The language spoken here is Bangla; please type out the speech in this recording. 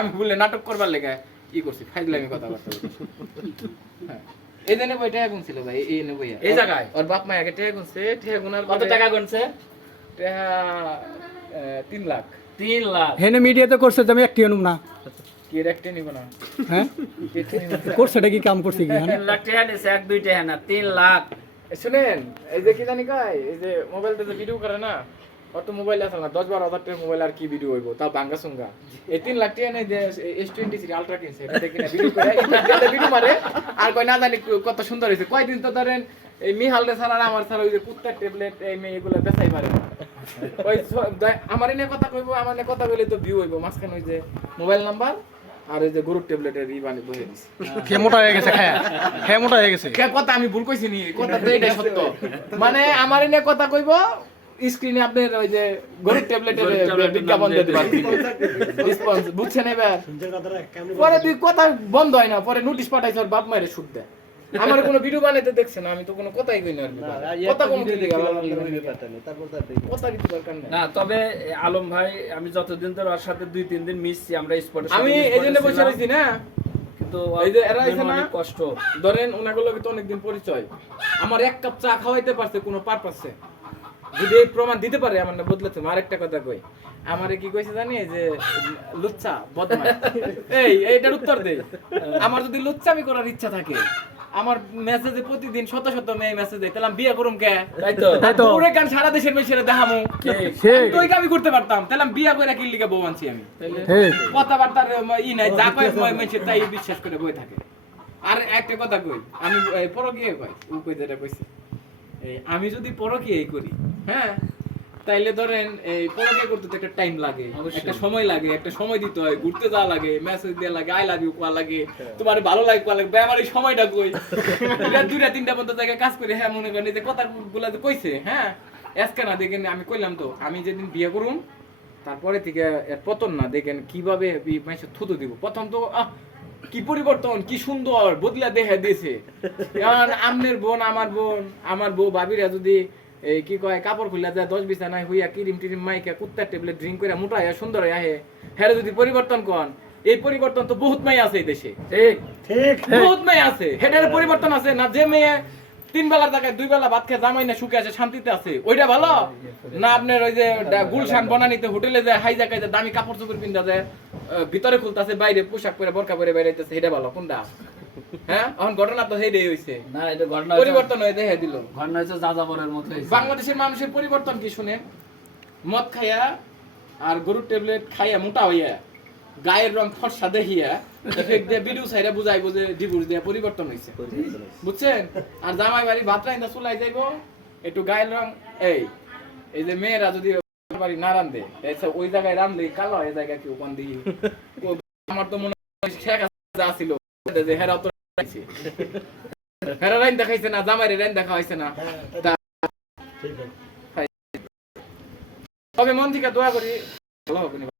আমি বলে নাটক করবার লেগে কি করছি ফাইজলামি কথাবার্তা হ্যাঁ এই জন্য বই টাকা গুনছিল ভাই এই নে বইয়া এই জায়গায় ওর বাপ মা আগে টাকা গুনছে টাকা গুনার কত টাকা গুনছে? টাকা 3 লাখ 3 লাখ। হেনে মিডিয়াতে করছে যে আমি একটি আনুম না কি একটা নিব না হ্যাঁ করছে এটা কি কাম করছে কি 3 লাখ টাকা নিছে, 1 2 টাকা না, 3 লাখ। শুনেন এই যে কি জানি কয় এই যে মোবাইলটা যে ভিডিও করে না অত মোবাইল আছে না 10-12 হাজার টাকার মোবাইল আর কি ভিডিও হইব তাও বাঙ্গা সুঙ্গা এই 3 লাখ টাকা নেই যে S23 আলট্রা কিনছে এটা দেখি না ভিডিও করে এটা ভিডিও মারে আর কয় না জানি কত সুন্দর হইছে কয়দিন তো ধরেন এই মিহাল রে ছাড়া আমার ছাড়া ওই যে কুত্তার ট্যাবলেট এই মেয়ে এগুলো বেচাই পারে না ওই আমার এনে কথা কইবো আমার এনে কথা কইলে তো ভিউ হইব মাঝখানে ওই যে মোবাইল নাম্বার আর এই যে গরুর ট্যাবলেটের রিবানি বহে দিছে খেয়ে মোটা হয়ে গেছে খেয়ে মোটা হয়ে গেছে কে কথা আমি ভুল কইছি নি কথা তো এটাই সত্য মানে আমার এনে কথা কইবো স্ক্রিনে আপনার ওই যে গরুর ট্যাবলেটের বিজ্ঞাপন দিতে পারবি রেসপন্স বুঝছেন এবার পরে তুই কথা বন্ধ হয় না পরে নোটিশ পাঠাইছ আর বাপ মায়ের শুট দেয় আমার কোনো ভিডিও বানাইতে দেখছে না আমি তো কোনো কথাই কই না কথা কম কি দিগা কথা দিতে দরকার নাই না তবে আলম ভাই আমি যতদিন ধরে ওর সাথে 2-3 দিন মিশছি আমরা স্পটে আমি এজন্য বসে রইছি না কিন্তু এই যে এরা এসে না অনেক কষ্ট ধরেন ওনাগুলো তো অনেকদিন পরিচয় আমার এক কাপ চা খাওয়াইতে পারছে কোনো পারপাসে যদি এই প্রমাণ দিতে পারে আমার না বদলাতে আর একটা কথা কই আমারে কি কইছে জানি যে লুচ্চা বদমাশ এইটার উত্তর দে আমার যদি লুচ্চামি করার ইচ্ছা থাকে আমার মেসেজে প্রতিদিন শত শত মেয়ে মেসেজ দেয় তাহলে আমি বিয়ে করুম কে তাই তো পুরো কান সারা দেশের মেয়েরা দেখামু ঠিক তো ওই কামি করতে পারতাম তাহলে আমি বিয়ে করে কি লিগে বউ আনছি আমি ঠিক কথাবার্তার ই নাই যা কয় মেয়েছে তাই বিশ্বাস করে বই থাকে আর একটা কথা কই আমি পরকীয়া কই ও কই যেটা কইছে আমি যদি পরকীয়া করি হ্যাঁ তাইলে ধরেন এই পরকীয়া করতে তো একটা টাইম লাগে একটা সময় লাগে একটা সময় দিতে হয় ঘুরতে যাওয়া লাগে মেসেজ দেওয়া লাগে আই লাভ ইউ কোয়া লাগে তোমার ভালো লাগে কোয়া লাগে আমার এই সময়টা কই দুইটা তিনটা পর্যন্ত জায়গায় কাজ করে হ্যাঁ মনে করেন যে কথাগুলো যে কইছে হ্যাঁ আজকে না দেখেন আমি কইলাম তো আমি যেদিন বিয়ে করুম তারপরে থেকে এর পতন না দেখেন কিভাবে মানুষের থুতু দিব প্রথম তো কি পরিবর্তন কি সুন্দর বদলা দেখা দিয়েছে আমনের বোন আমার বউ ভাবিরা যদি এই কি কয় কাপড় খুলে যায় 10-20 নাই হইয়া কিরিম টিরিম মাইকা কুত্তার ট্যাবলেট ড্রিঙ্ক করে মোটা হইয়া সুন্দর হইয়া হে হ্যাঁ যদি পরিবর্তন কন এই পরিবর্তন তো বহুত মেয়ে আছে এই দেশে ঠিক ঠিক বহুত মেয়ে আছে হেডের পরিবর্তন আছে না যে মেয়ে 3 বেলার জায়গায় 2 বেলা ভাত খেয়ে জামাই না সুখে আছে শান্তিতে আছে ওইটা ভালো না আপনার ওই যে গুলশান বনানীতে হোটেলে যায় হাইজা খাইতে দামি কাপড় চোপড় পিন্দা যায় ভিতরে খুলতাছে বাইরে পোশাক পরে বোরকা পরে বেরাইতেছে এটা ভালো কোনটা হ্যাঁ এখন ঘটনা তো হেডেই হইছে না এটা ঘটনা পরিবর্তন হয়ে দেখা দিল ঘটনা হচ্ছে যাযাবরের মতো হইছে বাংলাদেশের মানুষের পরিবর্তন কি শুনেন মদ খাইয়া আর গরুর ট্যাবলেট খাইয়া মোটা হইয়া গায়ের রং ফর্সা দেখিয়া এফেক্ট দিয়ে ভিডিও সাইডে বুঝাইবো যে ডিভোর্স দিয়া পরিবর্তন হইছে বুঝছেন আর জামাই বাড়ি ভাত রাইন্দা চুলাই যাইবো একটু গায়ের রং এই যে মেয়েরা যদি বাড়ি না রান্ধে ওই জায়গায় রান্ধলে কালো এই জায়গায় কি ওখান দিয়ে আমার তো মনে হয় শেখ হাসিনা ছিল যে হেরা তো হেরা রাইন দেখাইছে না জামাই রাইন দেখা হইছে না তবে মন থেকে দোয়া করি ভালো হবে